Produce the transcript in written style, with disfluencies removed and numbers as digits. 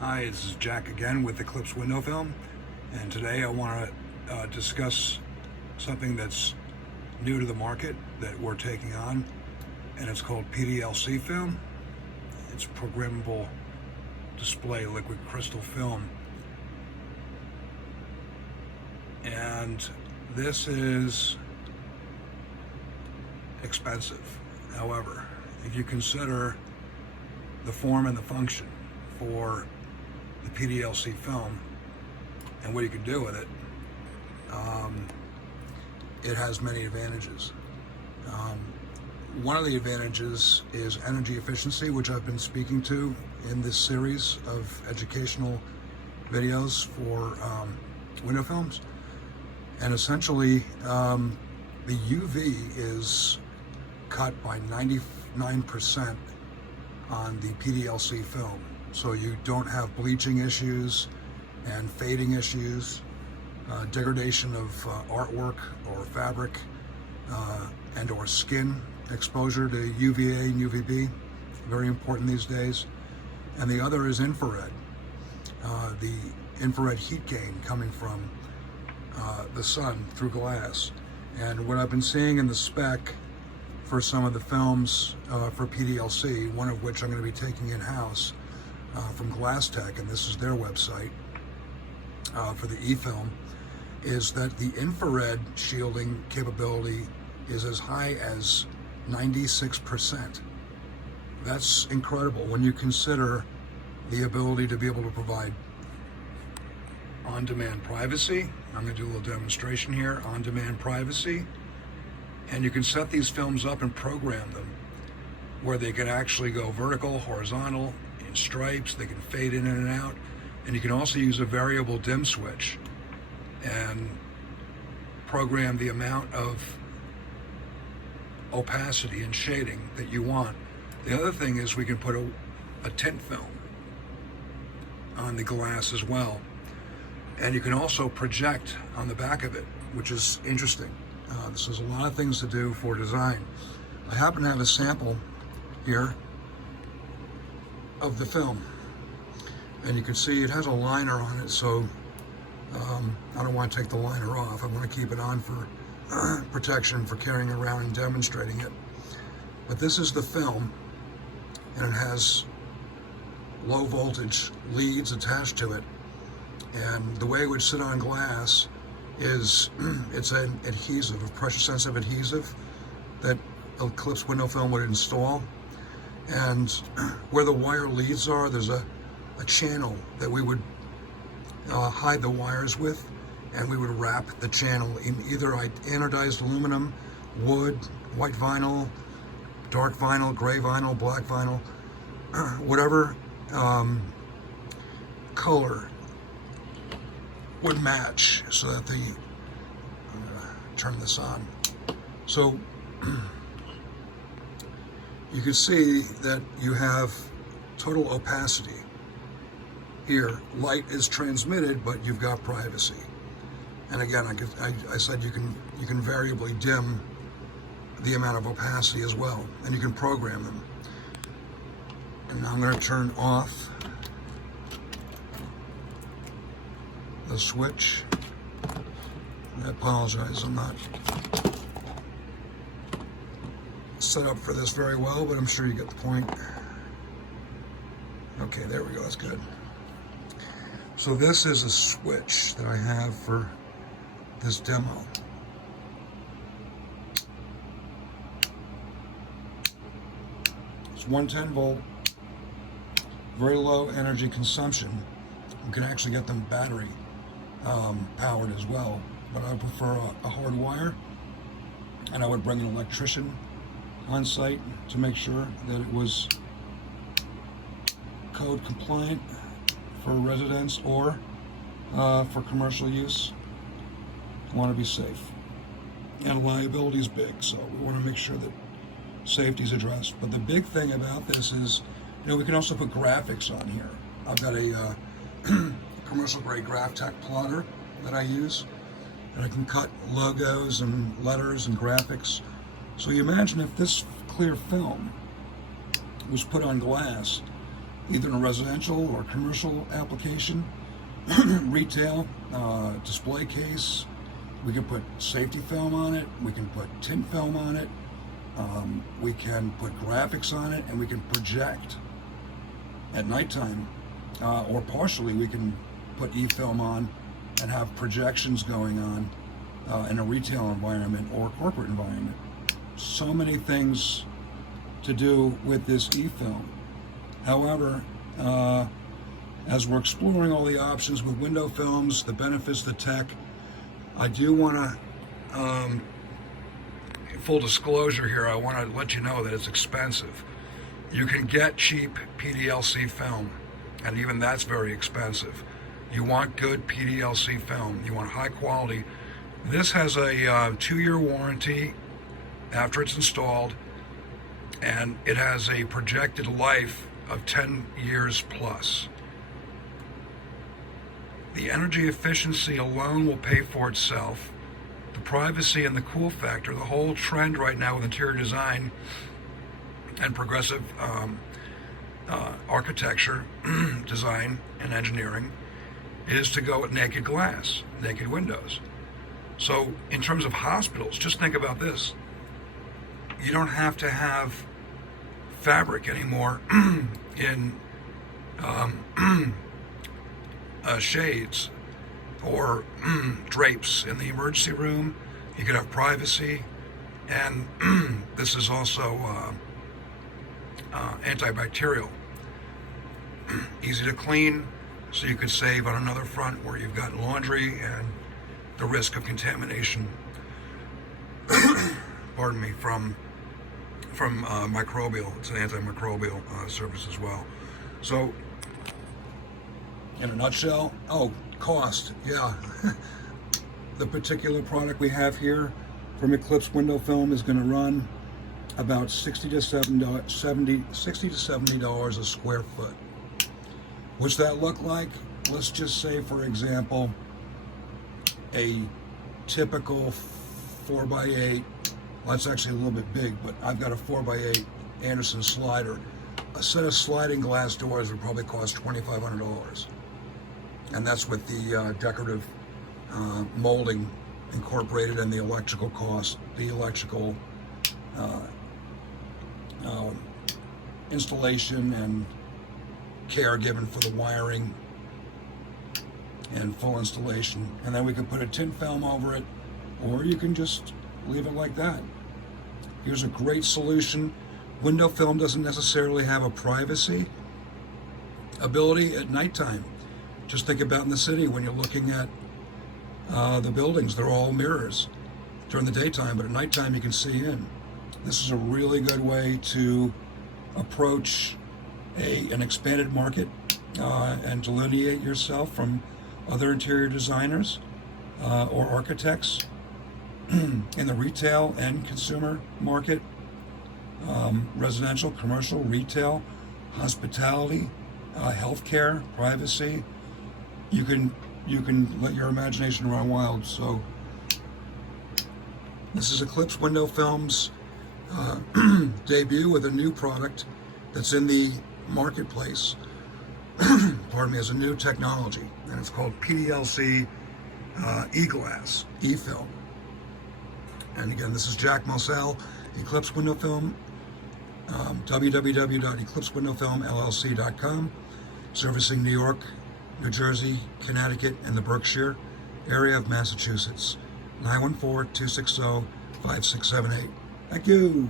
Hi, this is Jack again with Eclipse Window Film, and today I want to discuss something that's new to the market that we're taking on, and it's called PDLC film. It's programmable display liquid crystal film, and this is expensive. However, if you consider the form and the function for the PDLC film and what you can do with it, it has many advantages. One of the advantages is energy efficiency, which I've been speaking to in this series of educational videos for window films. And essentially, the UV is cut by 99% on the PDLC film. So you don't have bleaching issues and fading issues, degradation of artwork or fabric, and or skin exposure to UVA and UVB, very important these days. And the other is infrared, the infrared heat gain coming from the sun through glass. And what I've been seeing in the spec for some of the films for PDLC, one of which I'm going to be taking in-house from Glass Tech, and this is their website for the E-Film, is that the infrared shielding capability is as high as 96%. That's incredible when you consider the ability to be able to provide on-demand privacy. I'm going to do a little demonstration here, on-demand privacy. And you can set these films up and program them where they can actually go vertical, horizontal, in stripes, they can fade in and out. And you can also use a variable dim switch and program the amount of opacity and shading that you want. The other thing is we can put a tint film on the glass as well. And you can also project on the back of it, which is interesting. This has a lot of things to do for design. I happen to have a sample here of the film, and you can see it has a liner on it, so I don't want to take the liner off. I want to keep it on for protection for carrying around and demonstrating it. But this is the film, and it has low voltage leads attached to it, and the way it would sit on glass is it's an adhesive, a pressure sensitive adhesive that Eclipse window film would install. And where the wire leads are, there's a channel that we would hide the wires with, and we would wrap the channel in either anodized aluminum, wood, white vinyl, dark vinyl, gray vinyl, black vinyl, whatever color would match, so that I'm gonna turn this on. So you can see that you have total opacity here. Light is transmitted, but you've got privacy. And again, I said you can variably dim the amount of opacity as well, and you can program them. And now I'm going to turn off the switch. I apologize, I'm not set up for this very well, but I'm sure you get the point. Okay, there we go, that's good. So this is a switch that I have for this demo. It's 110 volt, very low energy consumption. You can actually get them battery powered as well, but I prefer a hard wire, and I would bring an electrician on site to make sure that it was code compliant for residents or for commercial use. I want to be safe, and liability is big, so we want to make sure that safety is addressed. But the big thing about this is, we can also put graphics on here. I've got a commercial grade GraphTech plotter that I use, and I can cut logos and letters and graphics. So you imagine if this clear film was put on glass, either in a residential or commercial application, retail, display case. We can put safety film on it, we can put tint film on it, we can put graphics on it, and we can project at nighttime, or partially we can put E-Film on and have projections going on in a retail environment or corporate environment. So many things to do with this E-Film. However, as we're exploring all the options with window films, the benefits, the tech, I do want to, full disclosure here, I want to let you know that it's expensive. You can get cheap PDLC film, and even that's very expensive. You want good PDLC film. You want high quality. This has a 2-year warranty after it's installed, and it has a projected life of 10 years plus. The energy efficiency alone will pay for itself. The privacy and the cool factor, the whole trend right now with interior design and progressive architecture, design and engineering, is to go with naked glass, naked windows. So in terms of hospitals, just think about this. You don't have to have fabric anymore in shades or drapes in the emergency room. You could have privacy, and this is also antibacterial, easy to clean, so you could save on another front where you've got laundry and the risk of contamination pardon me, from microbial. It's an antimicrobial service as well. So in a nutshell, cost, yeah. The particular product we have here from Eclipse Window Film is going to run about $60 to $70 a square foot. What's that look like? Let's just say, for example, a typical 4x8, well, that's actually a little bit big, but I've got a 4x8 Anderson slider. A set of sliding glass doors would probably cost $2,500. And that's with the decorative molding incorporated and the electrical cost, the electrical installation and care given for the wiring and full installation. And then we can put a tint film over it, or you can just leave it like that. Here's a great solution. Window film doesn't necessarily have a privacy ability at nighttime. Just think about in the city when you're looking at the buildings, they're all mirrors during the daytime, but at nighttime you can see in. This is a really good way to approach an expanded market and delineate yourself from other interior designers or architects in the retail and consumer market, residential, commercial, retail, hospitality, healthcare, privacy. You can let your imagination run wild. So this is Eclipse Window Film's debut with a new product that's in the marketplace, pardon me, as a new technology, and it's called PDLC E-Glass, E-Film. And again, this is Jack Moselle, Eclipse Window Film, www.eclipsewindowfilmllc.com, servicing New York, New Jersey, Connecticut, and the Berkshire area of Massachusetts. 914-260-5678. Thank you.